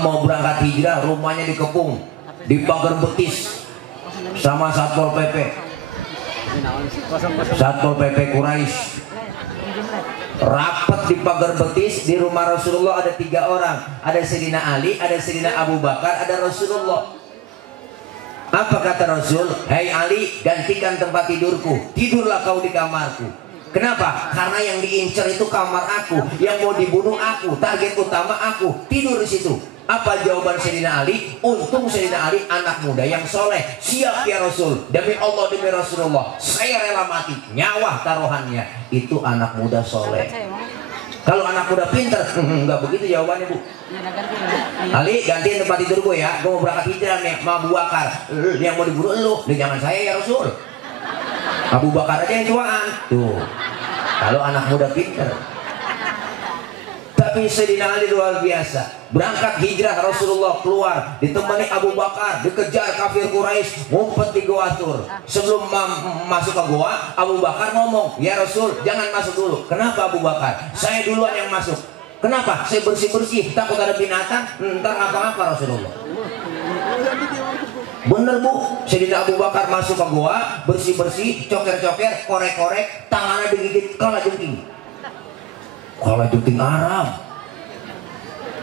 Bang mau berangkat hijrah, rumahnya dikepung di pagar betis sama Satpol PP. Satpol PP Quraisy rapat di pagar betis. Di rumah Rasulullah ada 3 orang, ada Sayyidina Ali, ada Sayyidina Abu Bakar, ada Rasulullah. Apa kata Rasul? Hai Ali, gantikan tempat tidurku, tidurlah kau di kamarku. Kenapa? Karena yang diincar itu kamar aku, yang mau dibunuh aku, target utama aku, tidur di situ. Apa jawaban Sayyidina Ali? Untung Sayyidina Ali anak muda yang soleh. Siap ya Rasul, demi Allah demi Rasulullah, saya rela mati, nyawa taruhannya. Itu anak muda soleh. Kalau anak muda pinter, enggak begitu jawabannya, Bu. Ali, gantiin tempat tidur gue ya, gue mau berangkat hijrah nih sama Abu Bakar. Yang mau dibunuh lu, jangan saya ya Rasul. Abu Bakar aja yang cuan. Tuh, kalau anak muda pinter. Tapi Sayyidina Ali luar biasa. Berangkat hijrah Rasulullah keluar, ditemani Abu Bakar, dikejar kafir Quraisy, ngumpet di Goa Tur. Sebelum masuk ke goa, Abu Bakar ngomong, ya Rasul, jangan masuk dulu. Kenapa Abu Bakar? Saya duluan yang masuk. Kenapa? Saya bersih-bersih, takut ada binatang, ntar ngapa-ngapa Rasulullah. Bener Bu, Sayyidina Abu Bakar masuk ke goa, bersih-bersih, coker-coker, korek-korek, tangannya digigit kalajengking. Kalajengking Arab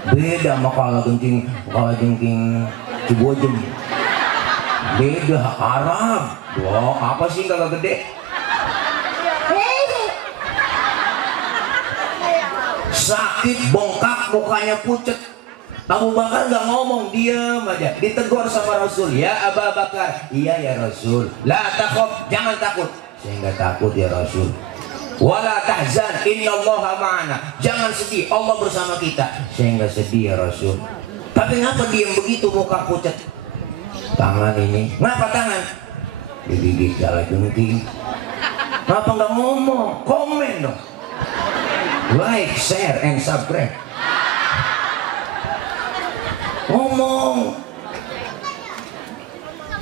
beda sama kalajengking Cibojem, beda Arab. Wah, apa sih kalau gede? Sakit, bengkak, mukanya pucet. Abu Bakar nggak ngomong, diam aja. Ditegur sama Rasul, ya Abu Bakar. Iya ya Rasul. La takut, jangan takut. Saya nggak takut ya Rasul. Wala tahzan, innallaha ma'ana. Jangan sedih, Allah bersama kita. Saya nggak sedih ya Rasul. Tapi ngapa diam begitu, muka pucat? Tangan ini, ngapa tangan? Digigit kalajengking. Ngapa nggak ngomong? Komen dong. Like, share, and subscribe. Ngomong.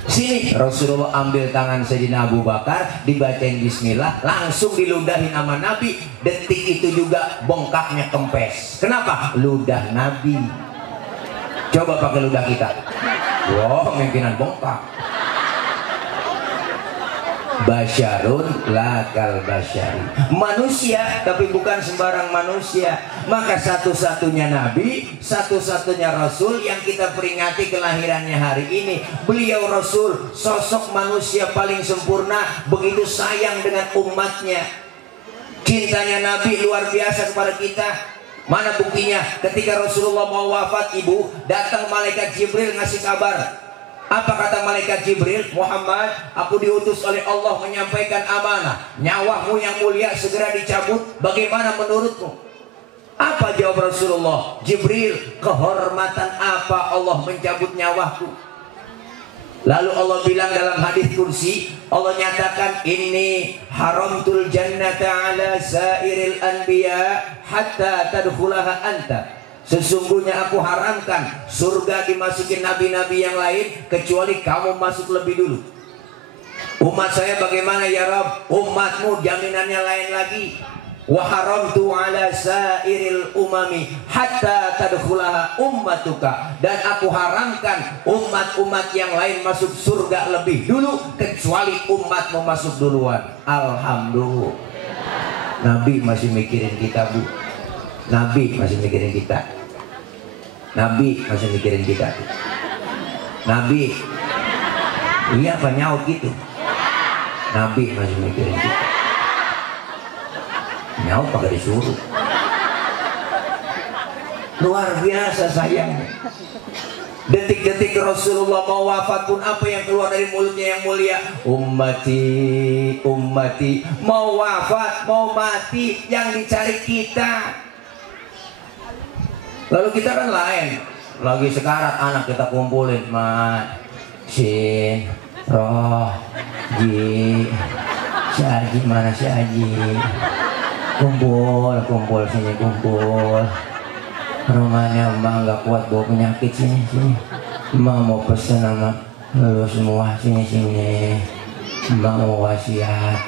Sini Rasulullah ambil tangan Sayyidina Abu Bakar, dibacain bismillah, langsung diludahin sama Nabi. Detik itu juga bengkaknya kempes. Kenapa? Ludah Nabi. Coba pakai ludah kita. Wow, pimpinan bengkak. Basyarun lakal basyari, manusia tapi bukan sembarang manusia. Maka satu-satunya nabi, satu-satunya rasul yang kita peringati kelahirannya hari ini, beliau rasul, sosok manusia paling sempurna, begitu sayang dengan umatnya. Cintanya nabi luar biasa kepada kita. Mana buktinya? Ketika Rasulullah mau wafat, ibu, datang malaikat Jibril ngasih kabar. Apa kata malaikat Jibril? Muhammad, aku diutus oleh Allah menyampaikan amanah. Nyawamu yang mulia segera dicabut. Bagaimana menurutmu? Apa jawab Rasulullah? Jibril, kehormatan apa Allah mencabut nyawaku? Lalu Allah bilang dalam hadis kursi, Allah nyatakan, inni haramtul jannata ala sairil anbiya hatta tadkhulaha anta. Sesungguhnya aku haramkan surga dimasukin nabi-nabi yang lain kecuali kamu masuk lebih dulu. Umat saya bagaimana ya Rabb? Umatmu jaminannya lain lagi. Wa haramtu ala sairil umami hatta tadkhulaha ummatuka. Dan aku haramkan umat-umat yang lain masuk surga lebih dulu kecuali umatmu masuk duluan. Alhamdulillah. Nabi masih mikirin kita, Bu. Nabi masih mikirin kita. Nabi masih mikirin kita. Nabi, iya apa nyaut gitu? Nabi masih mikirin kita. Nyaut pakai disuruh. Luar biasa sayangnya. Detik-detik Rasulullah mau wafat pun apa yang keluar dari mulutnya yang mulia? Ummati, ummati. Mau wafat, mau mati, yang dicari kita. Lalu kita kan lain, lagi sekarat anak kita kumpulin, ma, sin, roh, ji, si Aji mana si Aji, kumpul, kumpul sini kumpul, rumahnya emak nggak kuat bawa penyakit sini, emak mau pesen sama lu semua sini, emak mau wasiat,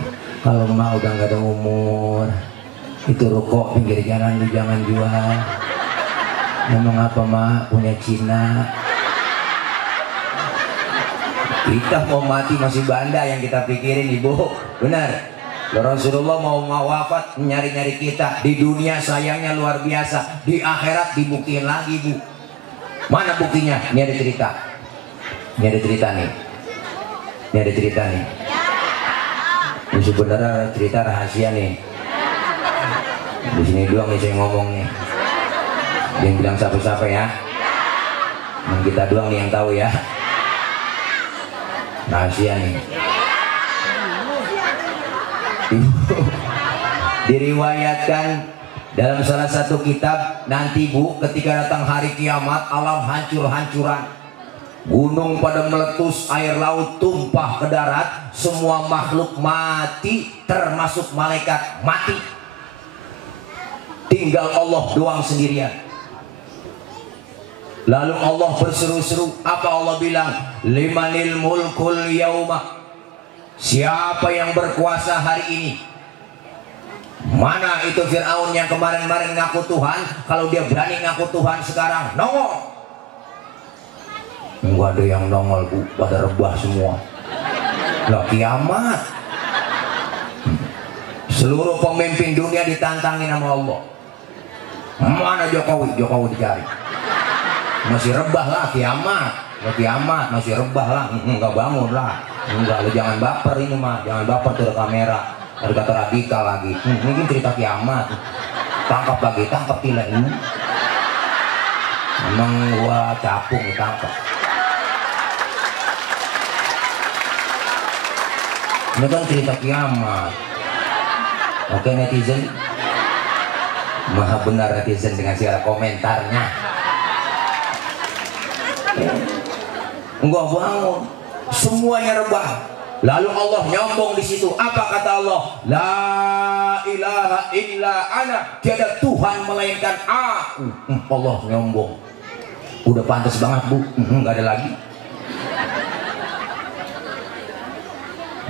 kalau emak udah nggak ada umur, itu ruko pinggir jalan lu jangan jual. Ngomong apa mak? Punya Cina. Kita mau mati masih banda yang kita pikirin ibu. Benar. Rasulullah mau wafat nyari-nyari kita. Di dunia sayangnya luar biasa. Di akhirat dibuktiin lagi bu. Mana buktinya? Ini ada cerita. Ini ada cerita nih. Ini ada cerita nih. Ini sebenarnya cerita rahasia nih. Di sini doang nih saya ngomong nih. Dia bilang siapa-siapa ya. Dan kita doang nih yang tahu ya. Rahasia nih. Diriwayatkan dalam salah satu kitab, nanti bu, ketika datang hari kiamat, alam hancur-hancuran, gunung pada meletus, air laut tumpah ke darat, semua makhluk mati, termasuk malaikat mati. Tinggal Allah doang sendirian. Lalu Allah berseru-seru, apa Allah bilang? Limanil mulkul yauma. Siapa yang berkuasa hari ini? Mana itu Fir'aun yang kemarin-kemarin ngaku Tuhan? Kalau dia berani ngaku Tuhan sekarang, nongol. Enggak ada yang nongol bu, pada rebah semua. Lah kiamat. Seluruh pemimpin dunia ditantangin sama Allah. Mana Jokowi? Jokowi dicari. Masih rebah lah kiamat. Ya kiamat masih rebah lah. Enggak bangun lah. Enggak, lu jangan baper ini mah. Jangan baper tuh kamera. Ada kata radikal lagi. Ini cerita kiamat. Tangkap lagi, tangkap tila ini. Emang gua capung tangkap. Ini kan cerita kiamat. Oke netizen. Maha benar netizen dengan segala komentarnya. Enggak bangun, semuanya rebah. Lalu Allah nyombong di situ. Apa kata Allah? La ilaha illa ana. Tiada Tuhan melainkan aku. Allah nyombong. Udah pantas banget bu. Enggak ada lagi.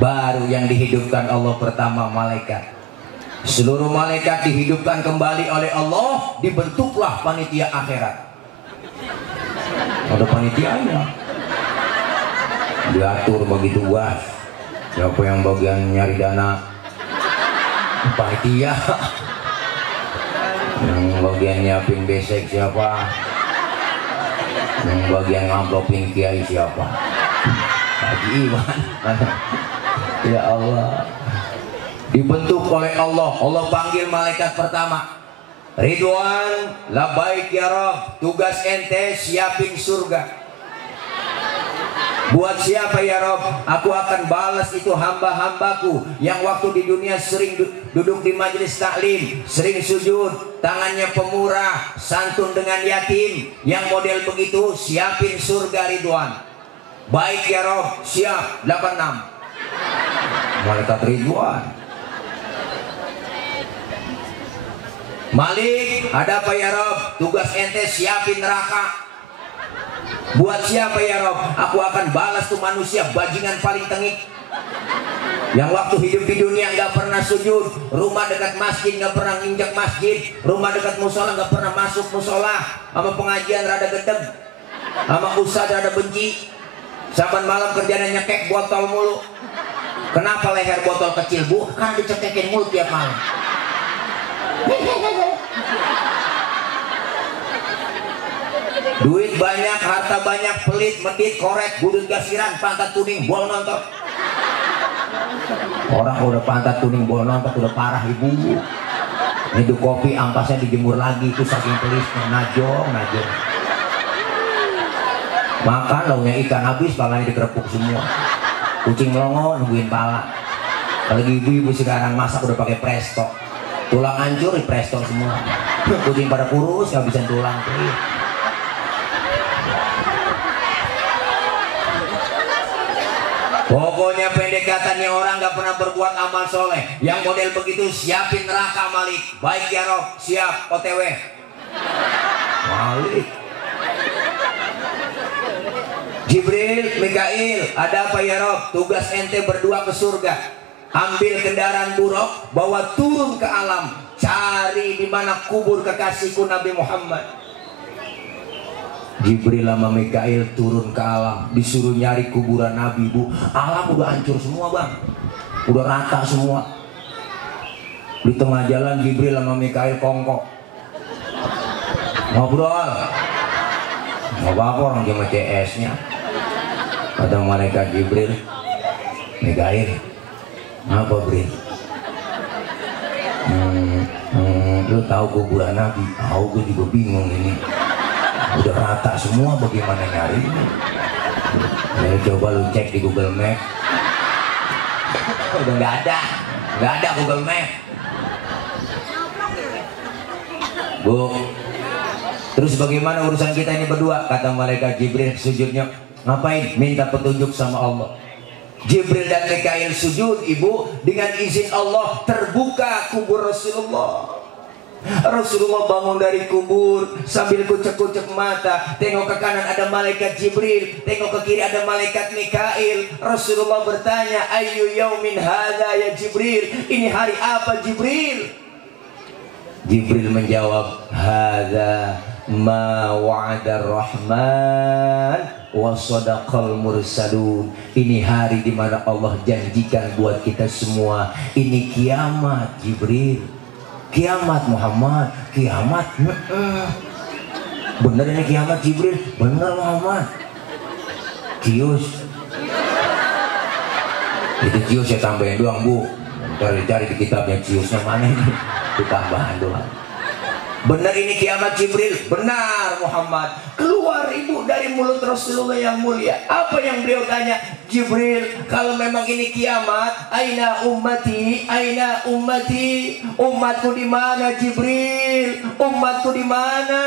Baru yang dihidupkan Allah pertama malaikat. Seluruh malaikat dihidupkan kembali oleh Allah. Dibentuklah panitia akhirat. Ada panitianya, diatur bagi tugas. Siapa yang bagian nyari dana? Panitia. Yang bagian nyiapin besek siapa? Yang bagian ngamplopin kiai siapa? Haji Iwan. Ya Allah. Dibentuk oleh Allah. Allah panggil malaikat pertama. Ridwan, labaik ya Rob, tugas ente siapin surga. Buat siapa ya Rob? Aku akan balas itu hamba-hambaku yang waktu di dunia sering duduk di majelis taklim, sering sujud, tangannya pemurah, santun dengan yatim. Yang model begitu siapin surga Ridwan. Baik ya Rob, siap. 86 malaikat Ridwan. Malik, ada apa ya Rob? Tugas ente siapin neraka. Buat siapa ya Rob? Aku akan balas tuh manusia bajingan paling tengik, yang waktu hidup di dunia nggak pernah sujud, rumah dekat masjid nggak pernah nginjak masjid, rumah dekat musola nggak pernah masuk musola, sama pengajian rada gedeg, sama ustadz rada benci, saban malam kerjanya nyekek botol mulu. Kenapa leher botol kecil bu? Karena dicekekin mulu tiap malam. Duit banyak, harta banyak, pelit, medit, korek, budut gasiran, pantat kuning, bol nonton. Orang udah pantat kuning, bol nonton udah parah ibu. Nyeduh kopi, ampasnya dijemur lagi, itu saking pelisnya, najong. Makan launya ikan habis, palanya dikerepuk semua. Kucing melongo nungguin pala. Lagi ibu-ibu sekarang masak udah pakai presto. Tulang hancur di presto semua. Kucing pada kurus, gak bisa tulang. Pokoknya pendek katanya orang gak pernah berbuat amal soleh. Yang model begitu siapin neraka Malik. Baik ya Rob, siap OTW. Malik. Jibril, Mikail, ada apa ya Rob? Tugas ente berdua ke surga. Ambil kendaraan buruk, bawa turun ke alam, cari di mana kubur kekasihku Nabi Muhammad. Jibril sama Mikail turun ke alam, disuruh nyari kuburan Nabi, Bu. Alam udah hancur semua, Bang. Udah rata semua. Di tengah jalan Jibril sama Mikail kongkok. Ngobrol. Nggak apa-apa orang cuma CS-nya. Kata malaikat Jibril, Mikail, apa Bril? Lu tahu kuburan Nabi? Tahu, gue juga bingung ini. Udah rata semua, bagaimana nyari? Ya, coba lu cek di Google Map. Udah nggak ada Google Map. Bu, terus bagaimana urusan kita ini berdua? Kata malaikat Jibril sujudnya, ngapain? Minta petunjuk sama Allah. Jibril dan Mikail sujud, Ibu, dengan izin Allah terbuka kubur Rasulullah. Rasulullah bangun dari kubur sambil kucek-kucek mata, tengok ke kanan ada malaikat Jibril, tengok ke kiri ada malaikat Mikail. Rasulullah bertanya, ayu yaumin hadza ya Jibril, ini hari apa Jibril? Jibril menjawab, hadza ma wa'ada rahman wa sadaqal mursalun. Ini hari di mana Allah janjikan buat kita semua. Ini kiamat Jibril. Kiamat Muhammad, kiamat. Bener ini kiamat Jibril, bener Muhammad. Kius. Itu kius saya tambahin doang, Bu. Cari-cari di kitabnya kiusnya mana ini? Ditambahan doang. Benar ini kiamat Jibril, benar Muhammad. Keluar Ibu dari mulut Rasulullah yang mulia. Apa yang beliau tanya? Jibril, kalau memang ini kiamat, aina ummati, aina ummati, umatku di mana Jibril? Umatku di mana?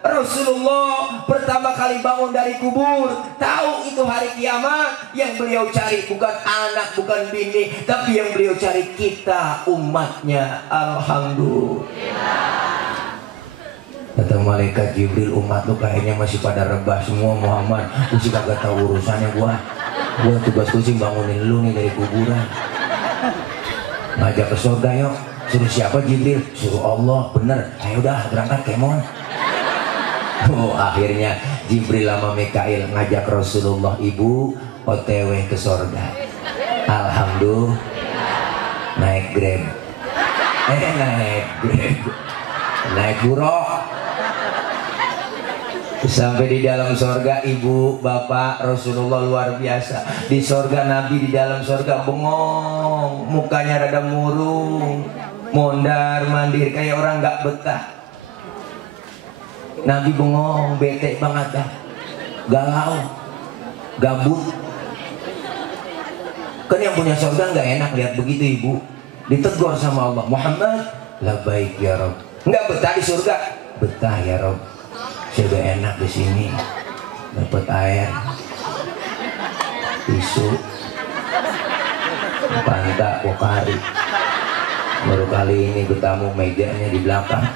Rasulullah pertama kali bangun dari kubur, tahu itu hari kiamat. Yang beliau cari bukan anak, bukan bini, tapi yang beliau cari kita, umatnya. Alhamdulillah. Kata malaikat Jibril, umat lu kayaknya masih pada rebah semua Muhammad. Lu sih kagak tahu urusannya gua tugasku sih bangunin lu nih dari kuburan, ngajak ke surga yuk. Suruh siapa Jibril? Suruh Allah. Bener, ayo udah berangkat kemon. Oh, akhirnya Jibril sama Mikail ngajak Rasulullah Ibu OTW ke surga. Alhamdulillah. Naik Grab. Naik buruk. Sampai di dalam surga Ibu, Bapak, Rasulullah luar biasa. Di surga Nabi, di dalam surga bengong, mukanya rada murung, mondar mandir kayak orang nggak betah. Nabi bengong, bete banget dah, galau, gabut. Kan yang punya surga nggak enak lihat begitu Ibu. Ditegur sama Allah, Muhammad, labbaik ya Rabb. Nggak betah di surga? Betah ya Rabb. Saya udah enak di sini, dapat air, tisu, pantak, pokari. Baru kali ini bertamu mejanya di belakang,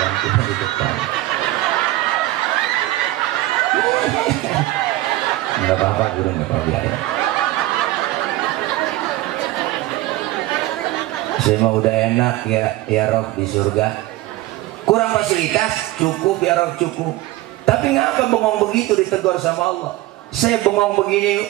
gantinya di depan. Nggak apa-apa, guru nggak apa-apa ya. Saya mah udah enak ya Rob di surga. Kurang fasilitas, cukup ya Rob, cukup. Tapi ngapa bengong begitu ditegur sama Allah? Saya bengong begini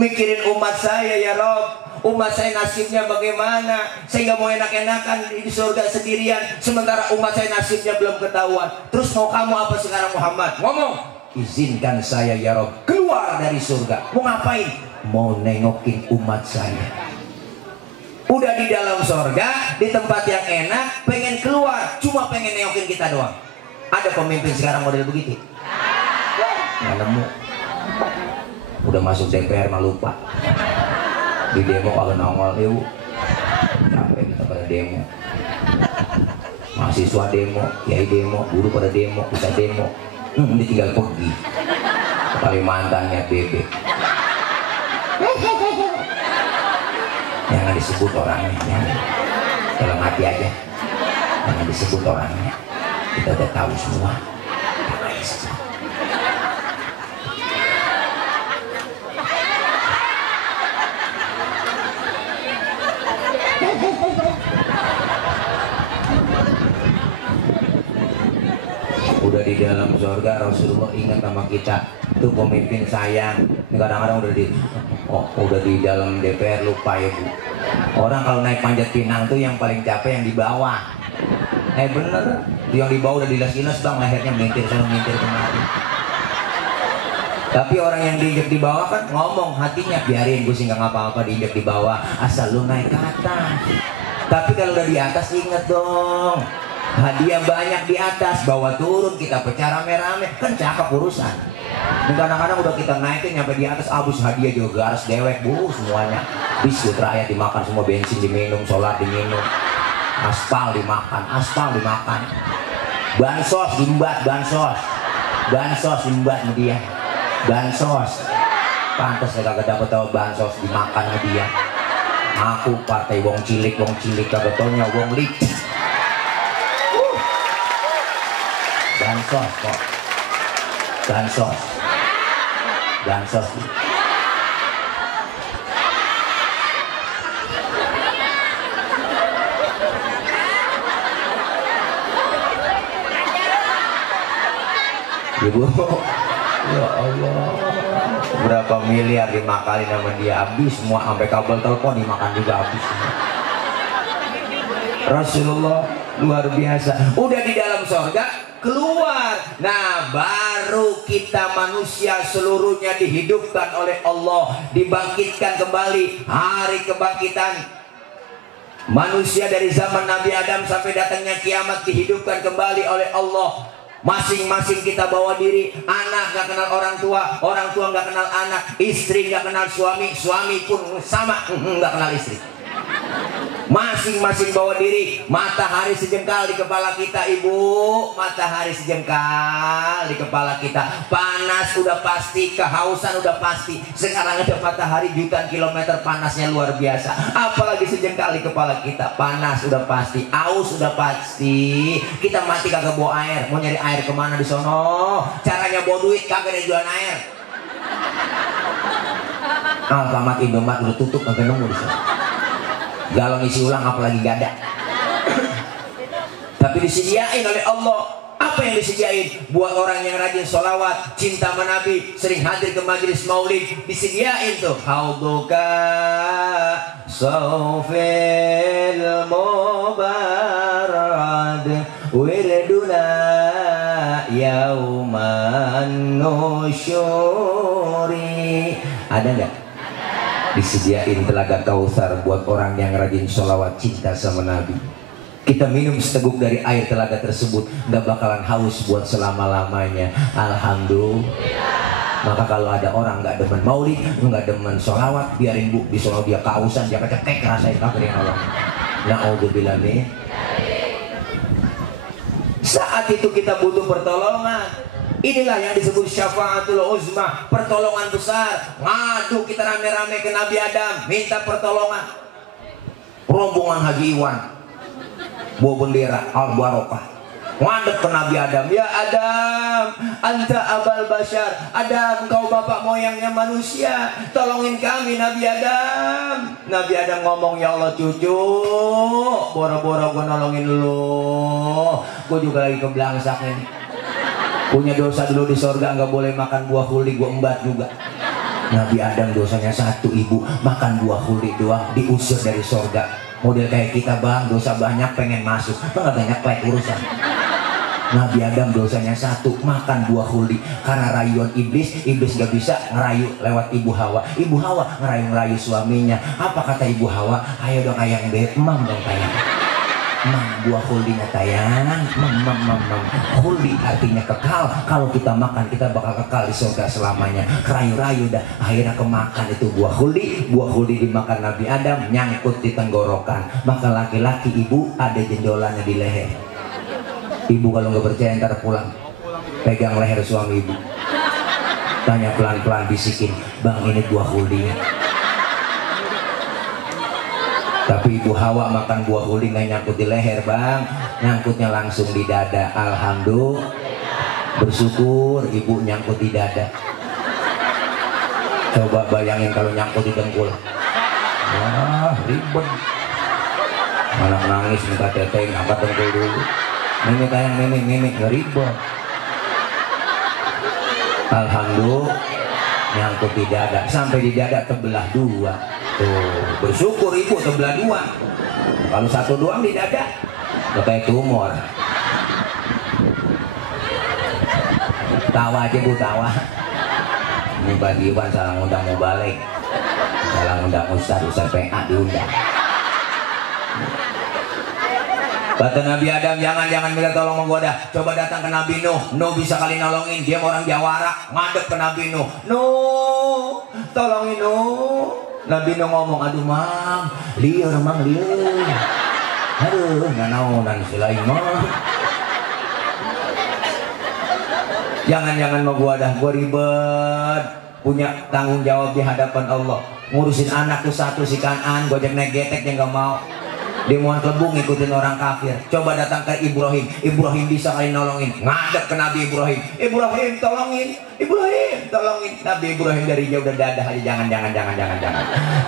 mikirin umat saya ya Rob. Umat saya nasibnya bagaimana? Saya nggak mau enak-enakan di surga sendirian, sementara umat saya nasibnya belum ketahuan. Terus mau kamu apa sekarang Muhammad? Ngomong. Izinkan saya ya Rob keluar dari surga. Mau ngapain? Mau nengokin umat saya. Udah di dalam surga, di tempat yang enak, pengen keluar, cuma pengen neokin kita doang. Ada pemimpin sekarang model begitu? Nggak nemu. Udah masuk DPR mah lupa. Di demo kagak nongol, yuk. Capek kita pada demo. Mahasiswa demo, kiai demo, guru pada demo, kita demo. Ditinggal pergi. Kalimantan ya bebek. Jangan disebut orangnya, dalam hati aja. Jangan disebut orangnya. Kita udah tahu semua. Udah di di dalam surga Rasulullah ingat sama kita tuh pemimpin sayang. Kadang-kadang udah di dalam DPR lupa ya Bu. Orang kalau naik panjat pinang tuh yang paling capek yang di bawah. Bener, yang di bawah udah dilas-ilas bang, lehernya melintir sana melintir kemari. Tapi orang yang diinjak di bawah kan ngomong hatinya, biarin gue sih nggak ngapa-ngapa diinjak di bawah, asal lu naik ke atas. Tapi kalau udah di atas inget dong, hadiah banyak di atas, bawa turun kita pecah rame-rame, kan cakep urusan. Dan kadang-kadang udah kita naikin nyampe di atas, abis hadiah juga garas dewek bu semuanya. Biskuit rakyat dimakan semua, bensin diminum, solar diminum, aspal dimakan, bansos diembat, bansos diembat sama dia, bansos. Pantes ya kagak dapet tahu bansos dimakan sama dia. Aku partai wong cilik kagak taunya wong lik. Bansos kok, bansos. Ibu, ya Allah, berapa miliar dimakan sama dia, habis semua, sampai kabel telepon dimakan juga habis. Rasulullah luar biasa, udah di dalam surga, keluar. Nah baru kita manusia seluruhnya dihidupkan oleh Allah, dibangkitkan kembali. Hari kebangkitan manusia dari zaman Nabi Adam sampai datangnya kiamat dihidupkan kembali oleh Allah. Masing-masing kita bawa diri. Anak gak kenal orang tua gak kenal anak, istri gak kenal suami, suami pun sama gak kenal istri. Masing-masing bawa diri. Matahari sejengkal di kepala kita ibu, matahari sejengkal di kepala kita. Panas udah pasti, kehausan udah pasti. Sekarang ada matahari jutaan kilometer, panasnya luar biasa. Apalagi sejengkal di kepala kita, panas udah pasti, aus udah pasti. Kita mati kagak bawa air, mau nyari air kemana di sono? Caranya bawa duit, kagak ada jualan air. Alfamart, Indomaret udah tutup, kagak nemu di sana. Galon isi ulang apalagi gak ada. Tapi disediain oleh Allah. Apa yang disediain? Buat orang yang rajin sholawat, cinta sama Nabi, sering hadir ke majelis maulid, disediain tuh hauduka sawfil mubarad wirduna yauman nusyuri. Ada nggak? Disediain telaga Kautsar buat orang yang rajin sholawat, cinta sama Nabi. Kita minum seteguk dari air telaga tersebut, gak bakalan haus buat selama-lamanya. Alhamdulillah. Maka kalau ada orang gak demen maulid, gak demen sholawat, biarin bu, di sono dia kausan, dia kecetek, rasain kagak yang Allah. Na'udzubillah min. Saat itu kita butuh pertolongan. Inilah yang disebut syafaatul uzma, pertolongan besar. Ngadu kita rame-rame ke Nabi Adam, minta pertolongan. Rombongan Haji Iwan bawa bendera Al-Barokah, ngadep ke Nabi Adam. Ya Adam, anta abal bashar. Adam, engkau bapak moyangnya manusia, tolongin kami Nabi Adam. Nabi Adam ngomong, ya Allah cucu, boro-boro gue nolongin lu, gue juga lagi keblangsak nih, punya dosa dulu di sorga, nggak boleh makan buah huli, gue embat juga. Nabi Adam dosanya satu ibu, makan buah huli doang, diusir dari sorga. Model kayak kita bang, dosa banyak pengen masuk, nggak banyak baik urusan. Nabi Adam dosanya satu, makan buah huli. Karena rayuan iblis, iblis gak bisa ngerayu lewat ibu Hawa. Ibu Hawa ngerayu-ngerayu suaminya. Apa kata ibu Hawa? Ayo dong ayang beb, mam dong tayang. Mam, buah hulinya tayang. Mam. Huli artinya kekal. Kalau kita makan, kita bakal kekal di surga selamanya. Kerayu-rayu dah, akhirnya kemakan itu buah huli. Buah huli dimakan Nabi Adam, nyangkut di tenggorokan. Maka laki-laki ibu ada jendolannya di leher. Ibu kalau nggak percaya ntar pulang, pegang leher suami ibu, tanya pelan-pelan, bisikin, bang ini buah hulinya. Tapi ibu Hawa makan buah huli nggak nyangkut di leher bang, nyangkutnya langsung di dada. Alhamdulillah, bersyukur ibu nyangkut di dada. Coba bayangin kalau nyangkut di dengkul, wah ribet. Malah nangis minta teteh, angkat dengkul dulu. Mimik ayang mimik ribet. Alhamdulillah, nyangkut di dada, sampai di dada terbelah dua. Tuh, bersyukur ibu terbelah dua. Kalau satu doang di dada, udah kayak tumor. Tawa aja bu, tawa. Ini bagi Iwan salah ngundang mau balik, salah ngundang Ustaz PA diundang. Kata Nabi Adam, jangan minta tolong sama gua dah. Coba datang ke Nabi Nuh. Nuh bisa kali nolongin. Dia orang Jawara. Ngadep ke Nabi Nuh. Nuh, tolongin Nuh. Nabi Nuh ngomong, aduh mang, liur mang, liur. Aduh, nanaunan selain mang. Jangan mau gua dah. Gua ribet. Punya tanggung jawab di hadapan Allah. Ngurusin anak tuh satu si Kanan. Gua ajak naik getek yang gak mau. Dia mau kelebung ngikutin orang kafir. Coba datang ke Ibrahim. Ibrahim bisa kali nolongin. Ngadep ke Nabi Ibrahim. Ibrahim tolongin. Ibrahim tolongin. Nabi Ibrahim dari jauh udah dadah aja. Jangan.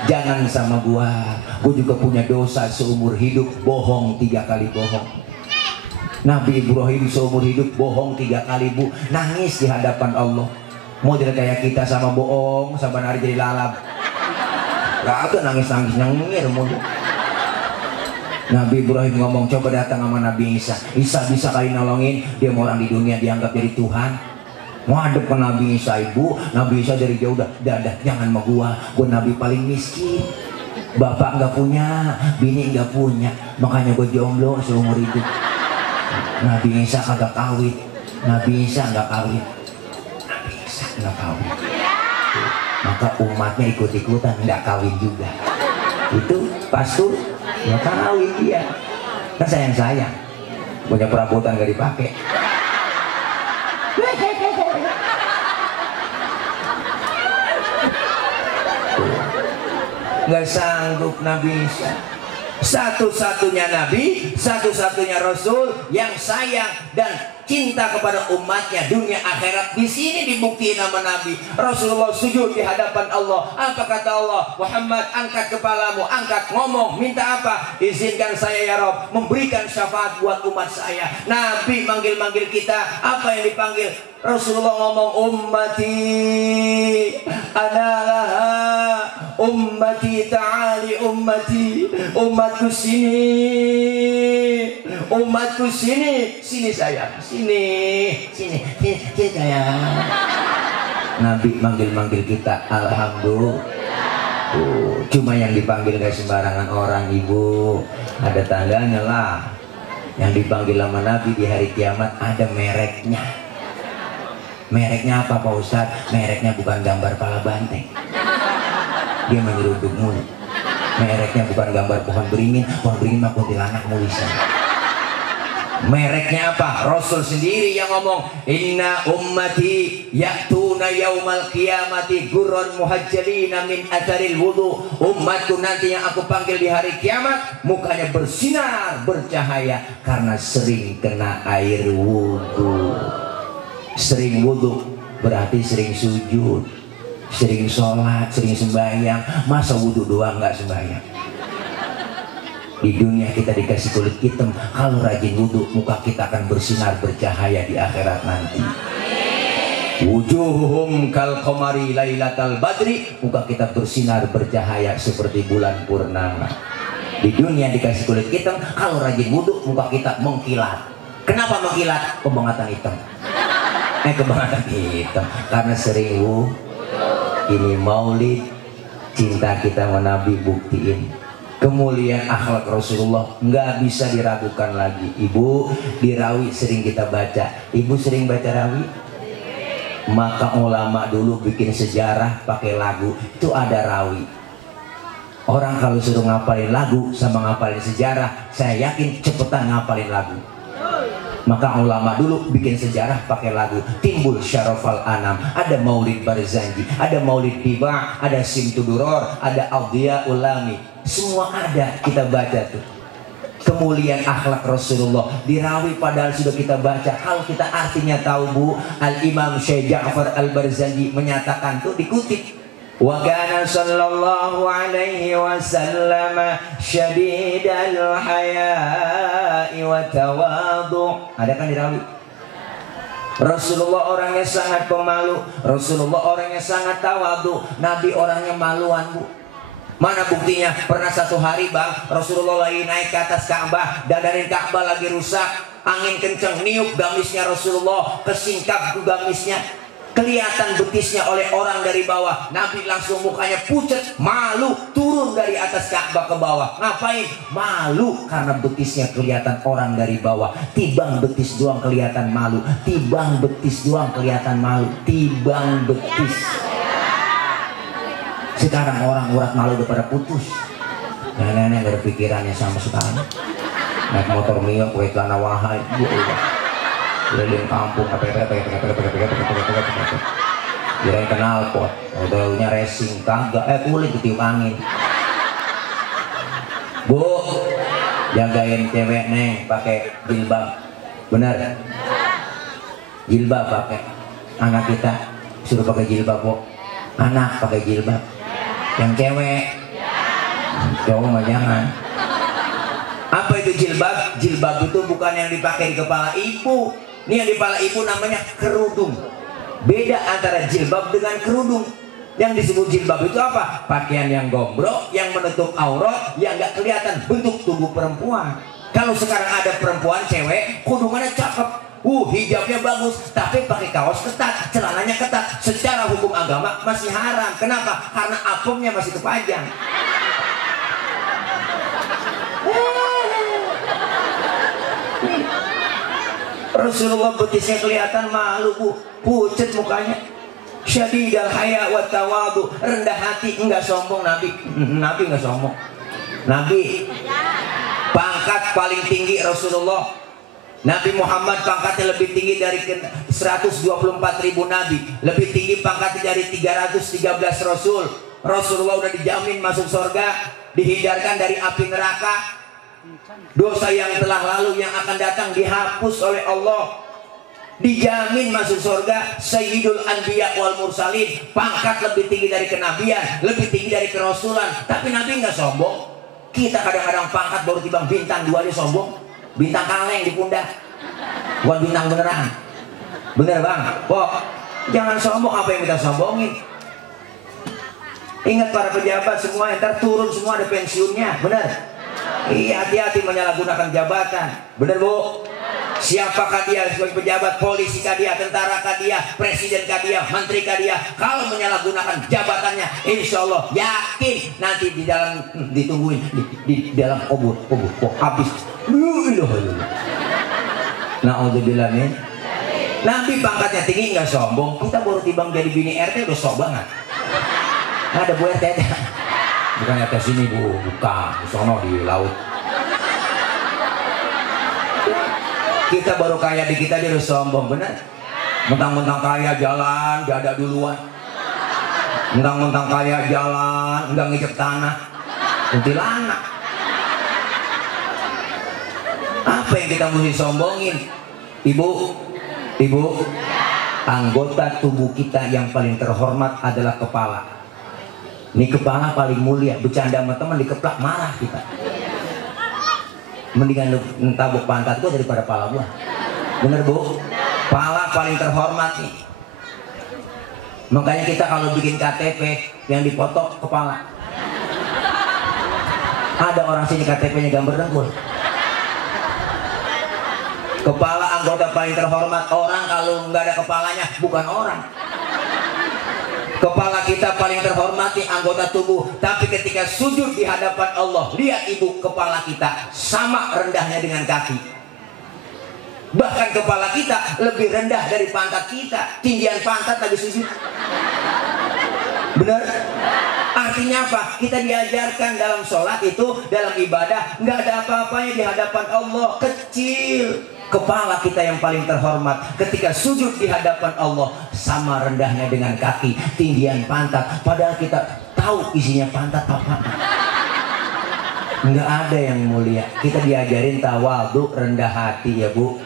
Jangan sama gua. Gua juga punya dosa seumur hidup. Bohong 3 kali bohong. Nabi Ibrahim seumur hidup bohong 3 kali bu. Nangis di hadapan Allah. Mau jadi kayak kita sama bohong. Sama hari jadi lalap. Gak ada nangis nyengir mulu. Nabi Ibrahim ngomong, coba datang sama Nabi Isa. Isa bisa kali nolongin. Dia mau orang di dunia dianggap jadi Tuhan. Mau adep ke Nabi Isa ibu. Nabi Isa dari jauh dadah. Jangan sama gua Nabi paling miskin. Bapak nggak punya, bini nggak punya. Makanya gua jomblo seumur hidup. Nabi Isa kagak kawin. Nabi Isa nggak kawin. Nabi Isa nggak kawin. Maka umatnya ikut-ikutan nggak kawin juga. Itu pastor ya kawin dia. Kan sayang punya perabotan gak dipakai. Gak sanggup Nabi Isa. Satu-satunya Nabi, satu-satunya Rasul yang sayang dan cinta kepada umatnya dunia akhirat. Di sini dibuktiin nama Nabi. Rasulullah sujud di hadapan Allah. Apa kata Allah? Muhammad, angkat kepalamu, angkat, ngomong, minta apa? Izinkan saya ya Rob memberikan syafaat buat umat saya. Nabi manggil-manggil kita, apa yang dipanggil? Rasulullah ngomong, ummati analaha, ummati ta'ali, ummati, umatku sini, umatku sini, sini sayang, sini sayang. Nabi manggil-manggil kita, alhamdulillah. Cuma yang dipanggil gak sembarangan orang ibu, ada tandanya lah. Yang dipanggil sama Nabi di hari kiamat ada mereknya. Mereknya apa Pak Ustadz? Mereknya bukan gambar pala banteng. Dia menyeruduk mulu. Mereknya bukan gambar pohon beringin mah kuntilanak mulisan. Mereknya apa? Rasul sendiri yang ngomong, inna ummati ya'tuna yaumal qiyamati gurran muhajjalina min atharil wudu. Umatku nanti yang aku panggil di hari kiamat mukanya bersinar, bercahaya karena sering kena air wudu. Sering wudu berarti sering sujud, sering sholat, sering sembahyang. Masa wudu doang nggak sembahyang? Di dunia kita dikasih kulit hitam, kalau rajin wudu muka kita akan bersinar bercahaya di akhirat nanti. Wujuhum kal qamari lailatal badri, muka kita bersinar bercahaya seperti bulan purnama. Di dunia dikasih kulit hitam, kalau rajin wudu muka kita mengkilat. Kenapa mengkilat? Kebangatan hitam. Kebangatan hitam karena sering wudu. Ini maulid, cinta kita sama Nabi buktiin. Kemuliaan akhlak Rasulullah nggak bisa diragukan lagi. Ibu, di Rawi sering kita baca. Ibu sering baca Rawi? Maka ulama dulu bikin sejarah pakai lagu. Itu ada Rawi. Orang kalau suruh ngapalin lagu sama ngapalin sejarah, saya yakin cepetan ngapalin lagu. Maka ulama dulu bikin sejarah pakai lagu. Timbul Syarafal Anam, ada Maulid Barzanji, ada Maulid Tiba, ada Simtuduror, ada Audia Ulami. Semua ada, kita baca tuh. Kemuliaan akhlak Rasulullah dirawi padahal sudah kita baca. Kalau kita artinya tahu bu, Al-Imam Syekh Ja'far Al-Barzanji menyatakan tuh, dikutip, wa kana sallallahu alaihi wasallam syadidal haya'i wa tawadhu. Ada kan dirawi? Rasulullah orangnya sangat pemalu. Rasulullah orangnya sangat tawadu. Nabi orangnya maluan, Bu. Mana buktinya? Pernah satu hari, Bang, Rasulullah lagi naik ke atas Ka'bah, dadarin Ka'bah lagi rusak, angin kenceng niup gamisnya Rasulullah, kesingkap gamisnya, kelihatan betisnya oleh orang dari bawah. Nabi langsung mukanya pucat, malu, turun dari atas Ka'bah ke bawah. Ngapain? Malu karena betisnya kelihatan orang dari bawah. Tibang betis doang kelihatan malu, tibang betis doang kelihatan malu, tibang betis. Sekarang orang urat malu udah pada putus. Nenek-nenek gak ada pikirannya sama sekali. Naik motor Mio, kue celana wahai, keliling kampung, kirain kenal pot, modelnya racing, kagak, kulit ketiup angin. Bu, jagain cewek neng pakai jilbab, bener? Jilbab pakai, anak kita suruh pakai jilbab, Bu. Anak pakai jilbab, yang cewek, cowok mah jangan. Apa itu jilbab? Jilbab itu bukan yang dipakai di kepala ibu. Ini yang di kepala ibu namanya kerudung. Beda antara jilbab dengan kerudung. Yang disebut jilbab itu apa? Pakaian yang gombrong, yang menutup aurat, yang gak kelihatan bentuk tubuh perempuan. Kalau sekarang ada perempuan cewek, kudungannya cakep, hijabnya bagus, tapi pakai kaos ketat, celananya ketat. Secara hukum agama masih haram. Kenapa? Karena apemnya masih kepanjang. Rasulullah betisnya kelihatan malu, Bu, pucat mukanya. Syadidal haya wa tawadu, rendah hati, enggak sombong. Nabi enggak sombong. Nabi pangkat paling tinggi Rasulullah. Nabi Muhammad pangkatnya lebih tinggi dari 124.000 nabi, lebih tinggi pangkatnya dari 313 rasul. Rasulullah udah dijamin masuk surga, dihindarkan dari api neraka. Dosa yang telah lalu yang akan datang dihapus oleh Allah, dijamin masuk surga. Sayyidul Anbiya wal Mursalin, pangkat lebih tinggi dari kenabian, lebih tinggi dari kerasulan. Tapi Nabi nggak sombong. Kita kadang-kadang pangkat baru timbang bintang 2 aja sombong. Bintang kaleng di pundak, bukan bintang beneran. Bener Bang? Kok jangan sombong. Apa yang kita sombongin? Ingat para pejabat semua, ntar turun semua ada pensiunnya. Bener? Iya, hati-hati menyalahgunakan jabatan. Bener Bu? Siapakah dia sebagai pejabat, polisi kah dia, tentara kah dia, presiden kah dia, menteri kah dia? Kalau menyalahgunakan jabatannya, insya Allah yakin nanti di dalam ditungguin di dalam kubur habis. Na'udzubillah min. Nabi pangkatnya tinggi nggak sombong. Kita baru timbang jadi bini RT udah sok banget. Nggak ada Bu RT aja. Bukan RT sini Bu, bukan di sono di laut. Kita baru kaya di kita dia udah sombong, bener? Mentang-mentang kaya jalan, gak ada duluan. Mentang-mentang kaya jalan, enggak ngijek tanah. Kuntilanak. Apa yang kita mesti sombongin? Ibu, anggota tubuh kita yang paling terhormat adalah kepala. Ini kepala paling mulia. Bercanda sama teman dikeplak marah kita. Mendingan lu ntabuk pantat gua daripada pala gua. Bener Bu? Pala paling terhormat nih. Makanya kita kalau bikin KTP yang dipoto kepala. Ada orang sini KTP-nya gambar dengkul. Kepala anggota paling terhormat. Orang kalau nggak ada kepalanya bukan orang. Kepala kita paling terhormat nih, anggota tubuh. Tapi ketika sujud di hadapan Allah, lihat ibu, kepala kita sama rendahnya dengan kaki. Bahkan kepala kita lebih rendah dari pantat kita. Tinggian pantat lagi sujud. Benar? Artinya apa? Kita diajarkan dalam sholat itu, dalam ibadah, nggak ada apa-apanya di hadapan Allah. Kecil. Kepala kita yang paling terhormat. Ketika sujud di hadapan Allah, sama rendahnya dengan kaki, tinggian pantat. Padahal kita tahu isinya pantat apa. Nggak ada yang mulia. Kita diajarin tawadhu, rendah hati ya Bu.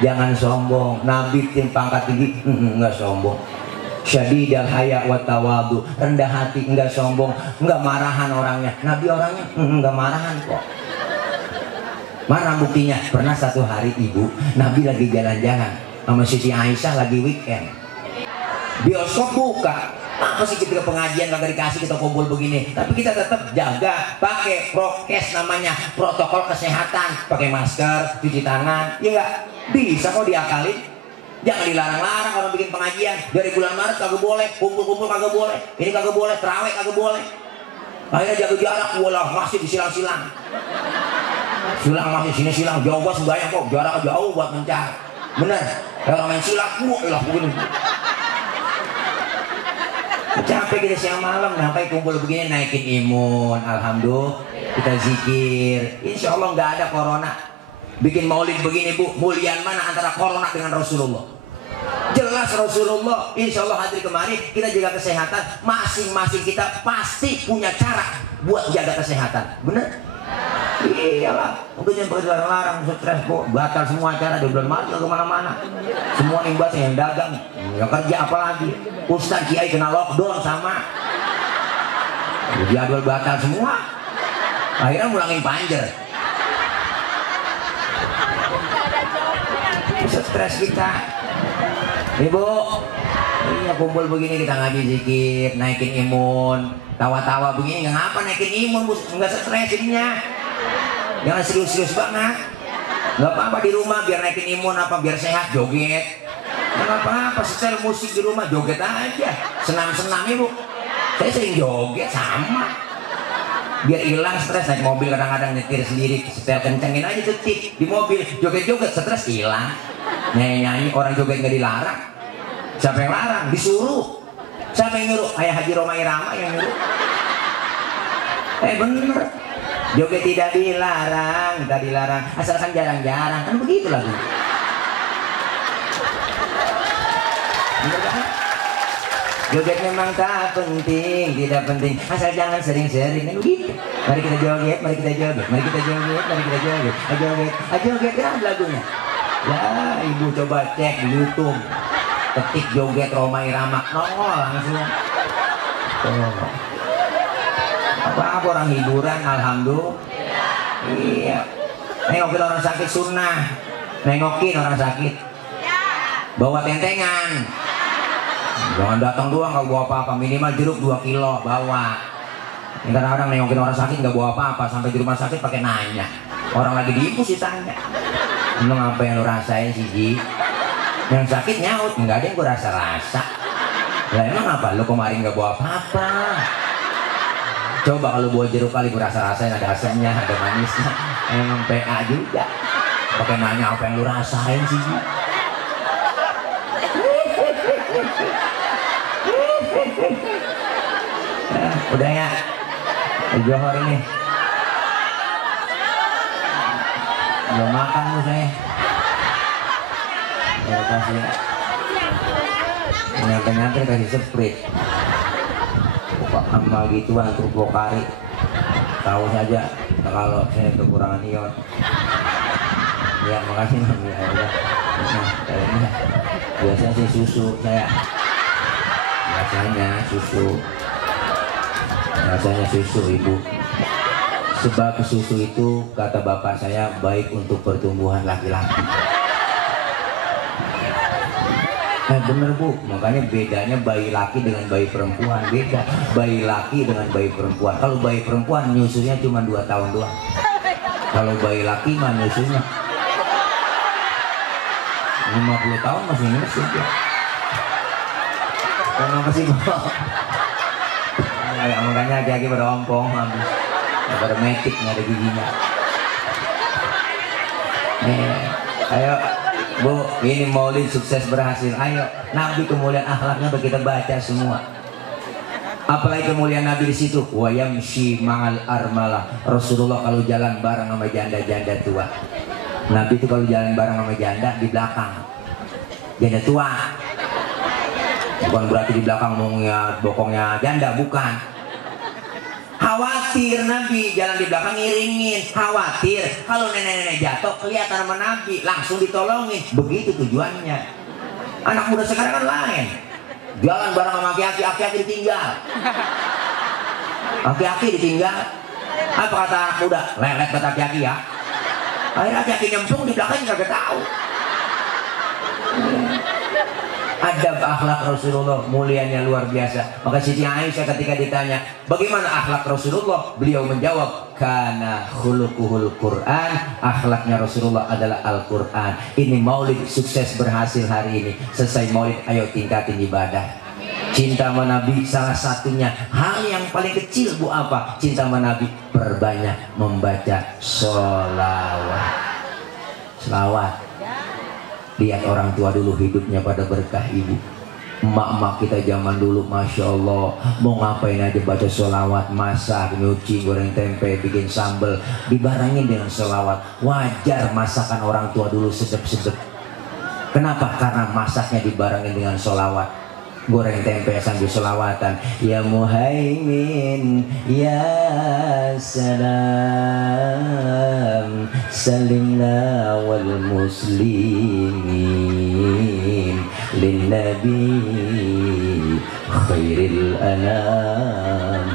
Jangan sombong. Nabi tim pangkat tinggi, nggak sombong. Syadidal haya wa tawadhu, rendah hati, nggak sombong, nggak marahan orangnya. Nabi orangnya nggak marahan kok. Mana buktinya? Pernah satu hari ibu, Nabi lagi jalan-jalan, sama Siti Aisyah lagi weekend. Bioskop buka. Apa sih ketika pengajian kagak dikasih kita kumpul begini? Tapi kita tetap jaga, pakai prokes namanya, protokol kesehatan, pakai masker, cuci tangan, ya nggak? Bisa kok diakalin. Jangan dilarang-larang orang bikin pengajian. Dari bulan Maret kagak boleh, kumpul-kumpul kagak boleh, ini kagak boleh, terawih kagak boleh. Akhirnya jaga jarak, walah masih disilang-silang. Silang masih sini silang, jauh banget sembahyang kok, jarak jauh buat mencari. Bener, kalau main silang, lah begini. Capek kita siang malam, sampai kumpul begini naikin imun, alhamdulillah kita zikir, insya Allah nggak ada corona. Bikin maulid begini bu, mulian mana antara corona dengan Rasulullah? Jelas Rasulullah, insya Allah hadir kemari, kita jaga kesehatan, masing-masing kita pasti punya cara buat jaga kesehatan, bener? Iyalah, udah jangan pakai larang-larang, stres kok, batal semua acara di bulan Maret kemana-mana. Semua imbasnya yang dagang, yang kerja apalagi. Ustaz Kiai kena lockdown sama. Jadwal batal semua. Akhirnya mulangin panjer. Stres kita. Ibu, iya kumpul begini kita ngaji zikir, naikin imun, tawa-tawa begini nggak ngapa naikin imun, nggak stres jadinya. Jangan serius-serius banget. Nggak apa-apa di rumah biar naikin imun apa biar sehat joget. Nggak apa-apa setel musik di rumah joget aja. Senam-senam ibu. Saya sering joget sama. Biar hilang stres naik mobil kadang-kadang nyetir sendiri setel kencengin aja detik di mobil joget-joget stres hilang. Nyanyi-nyanyi orang joget nggak dilarang. Siapa yang larang? Disuruh. Siapa yang nyuruh? Ayah Haji Roma Irama yang nyuruh. Bener. Joget tidak dilarang, tidak dilarang, asalkan jarang-jarang, kan begitu lagu. Bener kan? Joget memang tak penting, tidak penting, asal jangan sering-sering, kan begitu. Mari kita joget, mari kita joget, mari kita joget, mari kita joget, joget kan lagunya. Ya, ibu coba cek di YouTube, ketik joget Roma Irama, nongol langsung. Apa orang hiburan, alhamdulillah. Iya. Nengokin orang sakit sunnah. Nengokin orang sakit. Bawa tentengan. Jangan datang doang nggak bawa apa-apa. Minimal jeruk 2 kilo bawa. Kadang-kadang nengokin orang sakit nggak bawa apa-apa. Sampai di rumah sakit pakai nanya. Orang lagi diinfus ditanya. Lu apa yang lu rasain sih Ji? Yang sakit nyaut. Nggak ada yang gue rasa-rasa. Lah emang apa? Lu kemarin nggak bawa apa-apa. Coba kalau bawa jeruk kali gue rasa-rasain ada asamnya, ada manisnya. Emang PA juga. Pakai nanya apa yang lu rasain sih? Udah ya. Johor ini. Belum makan lu saya. Ya kasih. Nyampe-nyampe kasih sprite. Sama gituan untuk Pokari tahu saja kalau saya kekurangan ion ya makasih ya udah nah kayaknya biasanya sih susu saya biasanya susu ibu sebab susu itu kata bapak saya baik untuk pertumbuhan laki-laki. Bener bu, makanya bedanya bayi laki dengan bayi perempuan beda. Bayi laki dengan bayi perempuan. Kalau bayi perempuan nyusunya cuma 2 tahun doang. Kalau bayi laki mah nyusunya 50 tahun masih nyusu ya. Kenapa sih bu? Makanya hati-hati pada ompong habis. Pada metik nggak ada giginya. Ayo. Bu, ini maulid sukses berhasil. Ayo, Nabi kemuliaan akhlaknya kita baca semua. Apalagi kemuliaan Nabi di situ. Wa yamshi ma'al armalah. Rasulullah kalau jalan bareng sama janda-janda tua. Nabi itu kalau jalan bareng sama janda di belakang. Janda tua. Bukan berarti di belakang ngomongnya bokongnya janda, bukan. Khawatir Nabi jalan di belakang ngiringin, khawatir kalau nenek-nenek jatuh kelihatan sama Nabi langsung ditolongin. Begitu tujuannya. Anak muda sekarang kan lain, jalan bareng sama aki-aki ditinggal. Aki-aki ditinggal. Apa kata anak muda? Lelet kata aki-aki ya. Akhirnya aki-aki nyemplung di belakang nggak tahu. Adab akhlak Rasulullah mulianya luar biasa. Maka Siti Aisyah ketika ditanya bagaimana akhlak Rasulullah, beliau menjawab kana khuluquhul Quran, akhlaknya Rasulullah adalah Al-Quran. Ini maulid sukses berhasil hari ini. Selesai maulid ayo tingkatin ibadah. Cinta sama Nabi salah satunya, hal yang paling kecil bu apa? Cinta sama Nabi, perbanyak membaca sholawat. Selawat. Lihat orang tua dulu hidupnya pada berkah ibu. Emak-emak kita zaman dulu Masya Allah, mau ngapain aja baca sholawat, masak, nyuci, goreng tempe, bikin sambal, dibarengin dengan sholawat. Wajar masakan orang tua dulu sedep-sedep. Kenapa? Karena masaknya dibarengin dengan sholawat. Goreng tempe sambil sholawatan. Ya Muhaimin, Ya Salam, Salimna wal muslimin lin Nabi khairil anam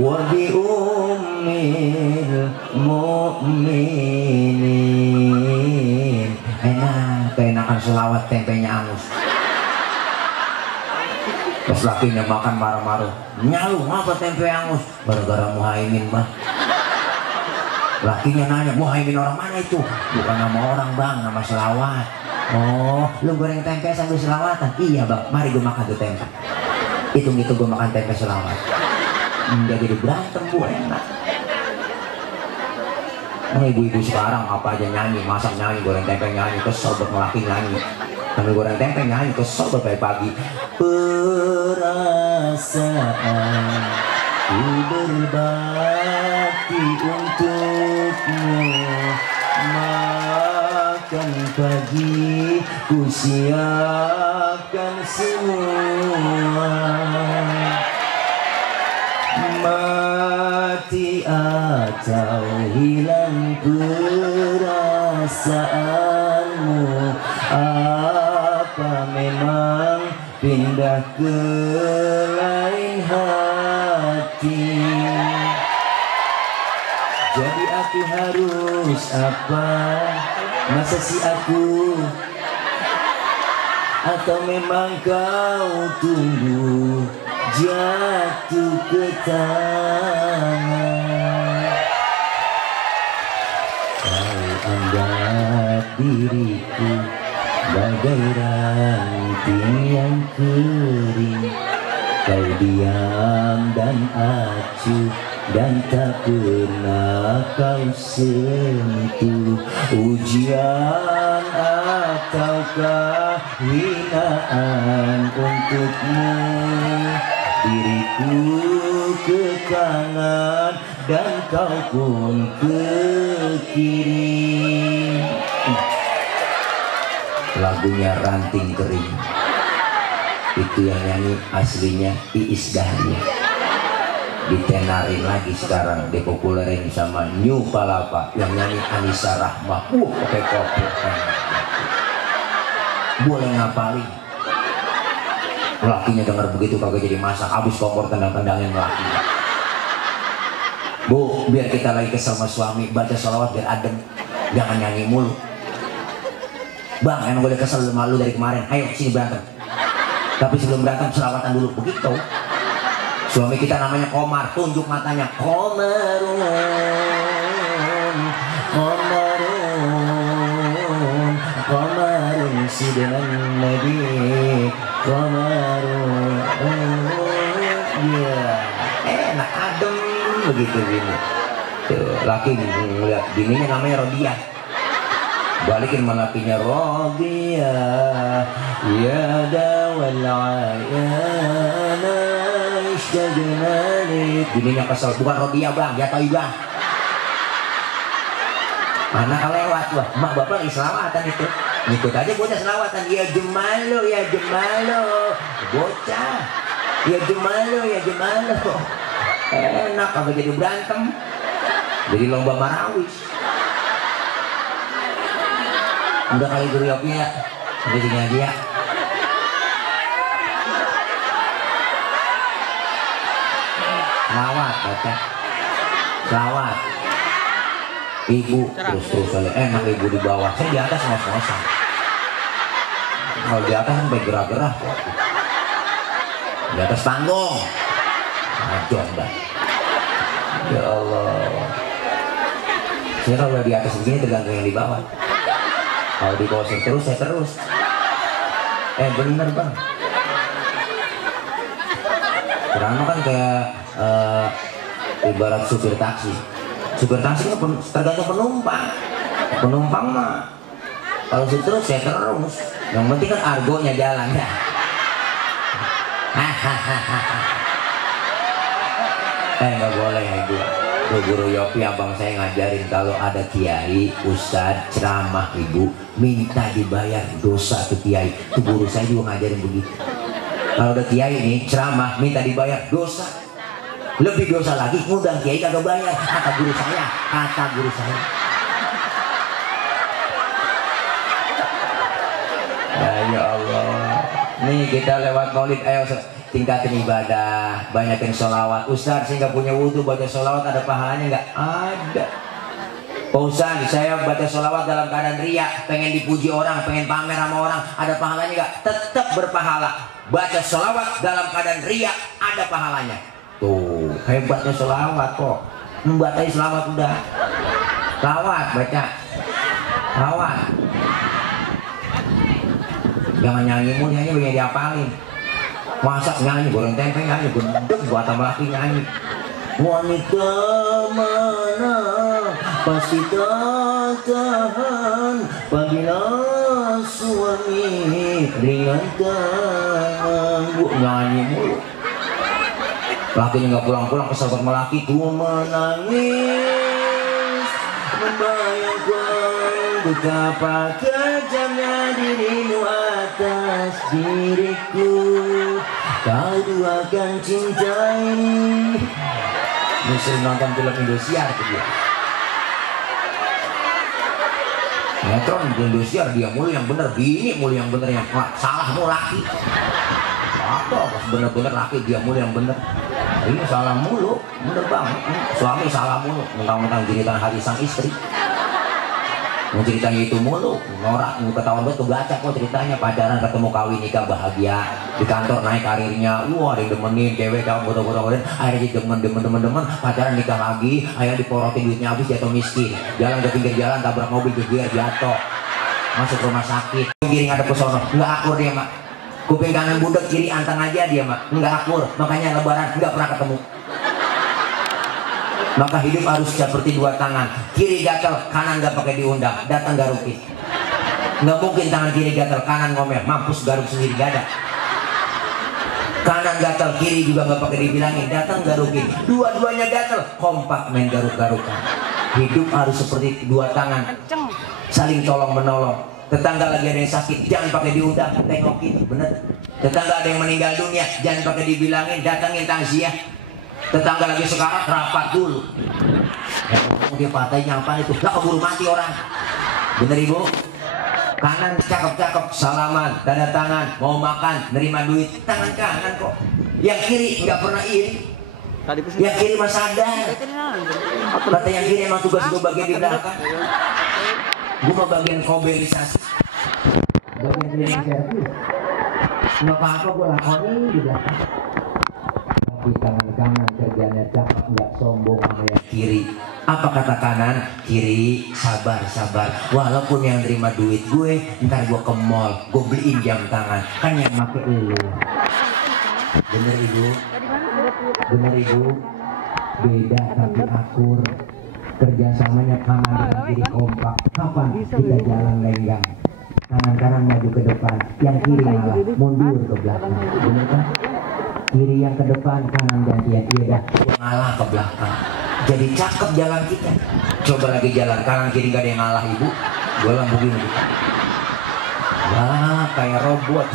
wa bi ummil mu'minin. Enak, keenakan sholawat tempenya angus. Pas lakinya makan marah-marah, nyalu ngapa tempe angus? Gara-gara Muhaimin mah. Lakinya nanya, Muhaimin orang mana itu? Bukan nama orang bang, nama selawat. Oh, lu goreng tempe sambil selawatan? Iya bang, mari gue makan tuh tempe. Hitung-hitung gue makan tempe selawat. Nggak jadi berantem bu, enak. Nah, ibu-ibu sekarang apa aja nyanyi, masak nyanyi, goreng tempe nyanyi, kesel buat ngelaki nyanyi. Sambil goreng tempe nyanyi, kesel buat pagi. Perasaan ku berbakti untukmu, makan pagi ku siapkan semua, mati atau hilang perasaanmu, apa memang pindah ke lain hati? Jadi aku harus apa? Masa si aku? Atau memang kau tunggu jatuh ke tangan? Kau anggap diriku bagai ranting yang kering, kau diam dan acuh dan tak pernah kau sentuh. Ujian ataukah hinaan untukmu? Diriku ke kanan dan kau pun ke kiri. Lagunya Ranting Kering. Itu yang nyanyi aslinya Iis Dahlia. Ditenarin lagi sekarang, dipopulerin sama New Palapa yang nyanyi Anissa Rahma. Pakai kopi. Boleh ngapalin. Lakinya denger begitu kagak jadi masak, habis kompor tendang-tendangin laki. Bu, biar kita lagi kesel sama suami, baca sholawat biar adem, jangan nyanyi mulu. Bang, emang gue udah kesel sama lu dari kemarin, ayo sini berantem. Tapi sebelum berantem selawatan dulu, begitu. Suami kita namanya Komar, tunjuk matanya. Komarun, Komarun, Komarun sidang Nabi, Komarun. Ya, enak adem begitu gini. Tuh, laki ngeliat bininya namanya Rodia. Balikin malakinya Rodia, ya dawal ayana istajnani. Bininya kesel, bukan Rodia bang, ya Toibah. Anak lewat wah, mak bapak lagi selawatan itu. Ngikut aja bocah selawatan, ya Jemalo, ya Jemalo. Bocah, ya Jemalo, ya Jemalo. Enak, kagak jadi berantem. Jadi lomba marawis. Udah kali guru Yopi ya, sampai sini aja ya. Selawat baca, selawat. Ibu terus aja, enak ibu di bawah, saya di atas ngos-ngosan. Kalau di atas kan bergerak-gerak. Di atas panggung. Aduh, dah. Ya Allah. Saya kalau di atas begini tergantung yang di bawah. Kalau di bawah saya terus, saya terus. Bener bang. Karena kan kayak ibarat supir taksi. Supir taksi kan tergantung penumpang. Penumpang mah kalau saya terus, saya terus. Yang penting kan argonya jalan ya. Nggak boleh ya ibu. Guru Yopi abang saya ngajarin kalau ada kiai, ustadz, ceramah ibu minta dibayar dosa tuh kiai. Tuh guru saya juga ngajarin begitu. Kalau ada kiai nih ceramah minta dibayar dosa. Lebih dosa lagi ngundang kiai kagak bayar. Kata guru saya, kata guru saya. Ya Allah. Nih kita lewat maulid, ayo tingkatin ibadah, banyakin sholawat. Ustaz saya nggak punya wudhu, baca sholawat ada pahalanya nggak? Ada. Pak Ustaz saya baca sholawat dalam keadaan riya, pengen dipuji orang, pengen pamer sama orang, ada pahalanya nggak? Tetap berpahala. Baca sholawat dalam keadaan riya ada pahalanya. Tuh hebatnya sholawat kok. Membaca sholawat udah. Lawat baca. Lawat. Jangan nyanyi mulu, nyanyi banyak diapalin. Masak nyanyi, goreng tempe nyanyi, gendeng buat tambah laki nyanyi. Wanita mana pasti tak tahan apabila suami ringan tangan. Bu nyanyi mulu. Lakinya nggak pulang-pulang, kesal sama laki tuh menangis membayangkan betapa kejamnya dirimu atas diriku. Kau duakan cinta ini. Ini sering nonton film Indosiar tuh dia. Netron Indosiar dia mulu yang bener, bini mulu yang bener, yang salah mulu laki. Apa pas bener-bener laki dia mulu yang bener. Ini salah mulu, bener banget. Suami salah mulu, mentang-mentang jeritan hati sang istri. Mau ceritanya itu mulu, norak, ketahuan banget kebaca kok ceritanya. Pacaran ketemu kawin nikah bahagia, di kantor naik karirnya, wah ada yang demenin cewek kamu foto-foto, akhirnya jadi demen, pacaran nikah lagi, akhirnya diporotin duitnya habis jatuh miskin, jalan ke pinggir jalan tabrak mobil geger jatuh, masuk rumah sakit, kiri ngadep ke sono, nggak akur dia mak, kuping kanan budek kiri anteng aja dia mak, nggak akur, makanya lebaran nggak pernah ketemu. Maka hidup harus seperti dua tangan, kiri gatel, kanan gak pakai diundang, datang garukin. Nggak mungkin tangan kiri gatel, kanan ngomel, mampus garuk sendiri gak ada. Kanan gatel, kiri juga gak pakai dibilangin, datang garukin. Dua-duanya gatel, kompak main garuk-garukan. Hidup harus seperti dua tangan, saling tolong menolong. Tetangga lagi ada yang sakit, jangan pakai diundang, tengokin, bener. Tetangga ada yang meninggal dunia, jangan pakai dibilangin, datangin takziah. Tetangga lagi sekarat, rapat dulu. Ya, dia patahnya apa itu? Lah keburu mati orang. Bener ibu? Kanan cakep-cakep, salaman, tanda tangan, mau makan, nerima duit, tangan kanan kok. Yang kiri nggak pernah iri. Yang kiri mah sadar. Kata yang kiri emang tugas gue bagian di belakang. Gue mah bagian koberisasi, bagian cleaning service. Nggak apa-apa gue lakonin di belakang. Tapi tangan kanan kerjanya cakep, nggak sombong sama yang kiri. Apa kata kanan? Kiri sabar. Walaupun yang terima duit gue, ntar gue ke mall, gue beliin jam tangan. Kan yang make lu. Bener ibu? Bener ibu? Beda tapi akur. Kerjasamanya kanan dan kiri kompak. Kapan kita jalan lenggang? Kanan maju ke depan, yang kiri malah mundur ke belakang. Bener kan? Kiri yang ke depan, kanan gantian. Iya dah, ngalah ke belakang. Jadi cakep jalan kita. Coba lagi jalan kanan kiri gak ada yang ngalah ibu. Golang begini. Wah kayak robot,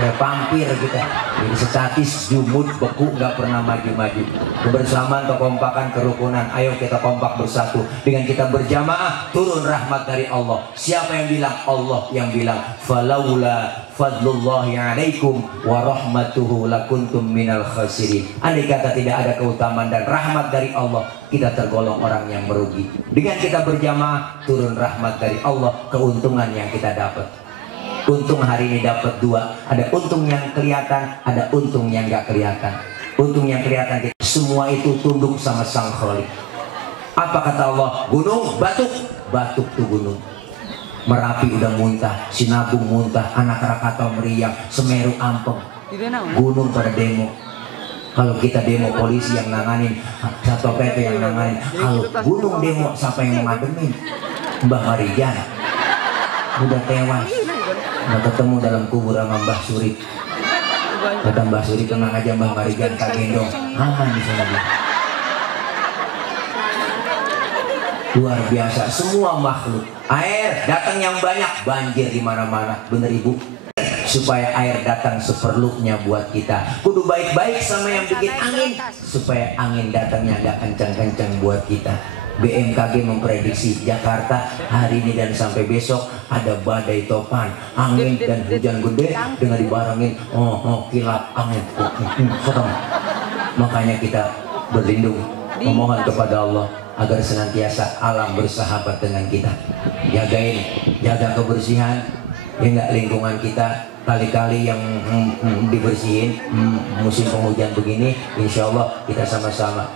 kayak vampir kita. Jadi statis, jumud, beku, nggak pernah maju-maju. Kebersamaan, kekompakan, kerukunan. Ayo kita kompak bersatu. Dengan kita berjamaah, turun rahmat dari Allah. Siapa yang bilang? Allah yang bilang. Falaula fadlullahi alaikum wa rahmatuhu lakuntum minal khasirin. Andai kata tidak ada keutamaan dan rahmat dari Allah, kita tergolong orang yang merugi. Dengan kita berjamaah, turun rahmat dari Allah, keuntungan yang kita dapat. Untung hari ini dapat 2. Ada untung yang kelihatan, ada untung yang nggak kelihatan. Untung yang kelihatan semua itu tunduk sama Sang Khalik. Apa kata Allah? Gunung batuk, batuk tuh gunung. Merapi udah muntah, Sinabung muntah, Anak Krakatau meriang, Semeru ampeng, gunung pada demo. Kalau kita demo polisi yang nanganin, Satpol PP yang nanganin. Kalau gunung demo siapa yang ngademin? Mbah Marijan udah tewas, udah ketemu dalam kubur sama Mbah Surip. Kata Mbah Surip, tenang aja Mbah Marijan, tak gendong, aman di sana. Luar biasa, semua makhluk. Air datang yang banyak, banjir di mana-mana. Bener Ibu? Supaya air datang seperlunya buat kita. Kudu baik-baik sama yang bikin angin, supaya angin datangnya agak kencang-kencang buat kita. BMKG memprediksi Jakarta hari ini dan sampai besok ada badai topan, angin dan hujan gede dengan dibarengin kilap angin. Makanya kita berlindung, memohon kepada Allah agar senantiasa alam bersahabat dengan kita. Jagain, jaga kebersihan, ya enggak, lingkungan kita. Kali-kali yang dibersihin musim penghujan begini, insya Allah kita sama-sama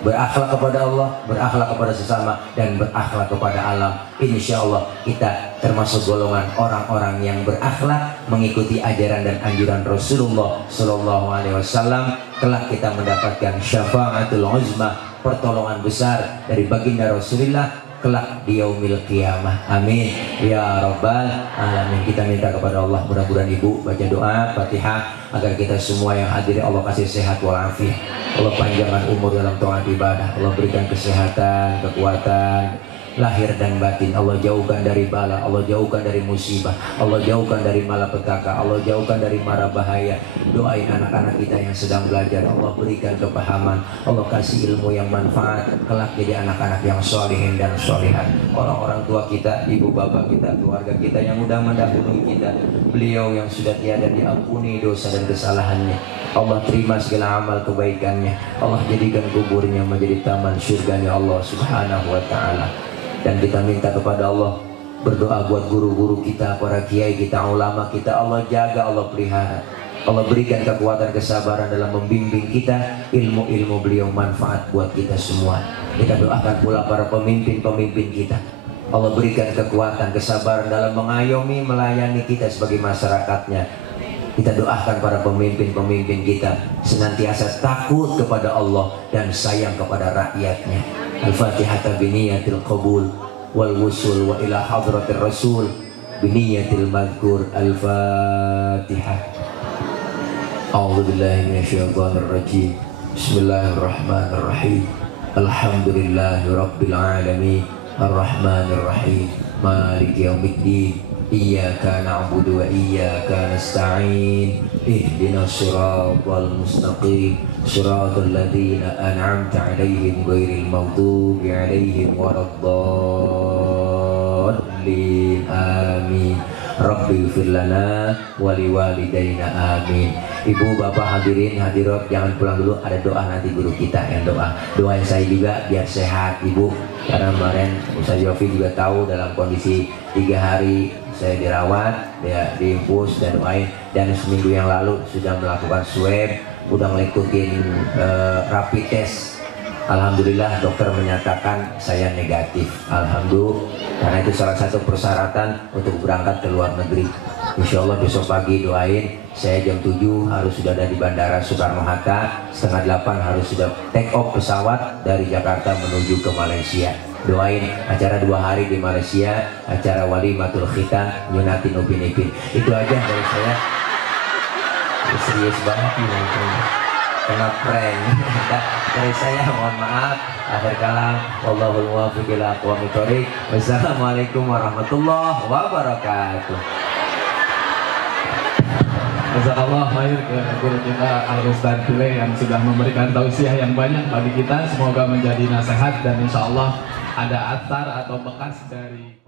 berakhlak kepada Allah, berakhlak kepada sesama, dan berakhlak kepada alam. Insya Allah kita termasuk golongan orang-orang yang berakhlak, mengikuti ajaran dan anjuran Rasulullah Sallallahu Alaihi Wasallam. Kelak kita mendapatkan syafaatul uzma, pertolongan besar dari baginda Rasulullah kelak di yaumil qiyamah. Amin ya rabbal alamin. Kita minta kepada Allah, mudah-mudahan Ibu baca doa Fatihah agar kita semua yang hadir Allah kasih sehat walafiat, Allah panjangkan umur dalam taat ibadah, Allah berikan kesehatan, kekuatan lahir dan batin, Allah jauhkan dari bala, Allah jauhkan dari musibah, Allah jauhkan dari malapetaka, Allah jauhkan dari mara bahaya. Doain anak-anak kita yang sedang belajar, Allah berikan kepahaman, Allah kasih ilmu yang manfaat, kelak jadi anak-anak yang solihin dan solihat. Orang-orang tua kita, ibu bapak kita, keluarga kita yang udah mendahului kita, beliau yang sudah tiada diampuni dosa dan kesalahannya, Allah terima segala amal kebaikannya, Allah jadikan kuburnya menjadi taman surganya Allah Subhanahu wa ta'ala. Dan kita minta kepada Allah, berdoa buat guru-guru kita, para kiai kita, ulama kita, Allah jaga, Allah pelihara, Allah berikan kekuatan kesabaran dalam membimbing kita, ilmu-ilmu beliau manfaat buat kita semua. Kita doakan pula para pemimpin-pemimpin kita, Allah berikan kekuatan kesabaran dalam mengayomi, melayani kita sebagai masyarakatnya. Kita doakan para pemimpin-pemimpin kita senantiasa takut kepada Allah dan sayang kepada rakyatnya. Al-Fatihah biniyatil qabul wal wusul wa ila hadratir rasul biniyatil madhkur. Al-Fatihah. A'udzu billahi minasyaitonir rajim. Bismillahirrahmanirrahim. Alhamdulillahi rabbil alamin. Arrahmanir rahim. Maliki yaumiddin. Iyyaka na'budu wa iyyaka nasta'in. Ihdinas siratal mustaqim. Siratal ladzina an'amta 'alaihim ghairil maghdubi 'alaihim waladdallin. Amin. Rabbi ighfir lana wa liwalidayna. Amin. Ibu bapak hadirin hadirat jangan pulang dulu, ada doa nanti guru kita yang doa. Doain saya juga biar sehat Ibu, karena kemarin Ustaz Yofi juga tahu dalam kondisi 3 hari saya dirawat, ya diimpus dan doain. Dan seminggu yang lalu sudah melakukan swab, udah ngikutin rapid test. Alhamdulillah dokter menyatakan saya negatif. Alhamdulillah, karena itu salah satu persyaratan untuk berangkat ke luar negeri. Insya Allah besok pagi doain saya jam 7 harus sudah ada di Bandara Soekarno-Hatta, setengah 8 harus sudah take off pesawat dari Jakarta menuju ke Malaysia. Doain acara 2 hari di Malaysia, acara walimatul khitan, nyunatin Upin Ipin. Itu aja dari saya. Serius banget nih, kena prank. Dari saya mohon maaf. Akhir kalam, wallahul muwaffiq ila aqwamit thoriq. Wassalamualaikum warahmatullahi wabarakatuh. Jazakallah khair ke guru kita Al-Ustaz Pile yang sudah memberikan tausiah yang banyak bagi kita. Semoga menjadi nasihat dan insya Allah ada athar atau bekas dari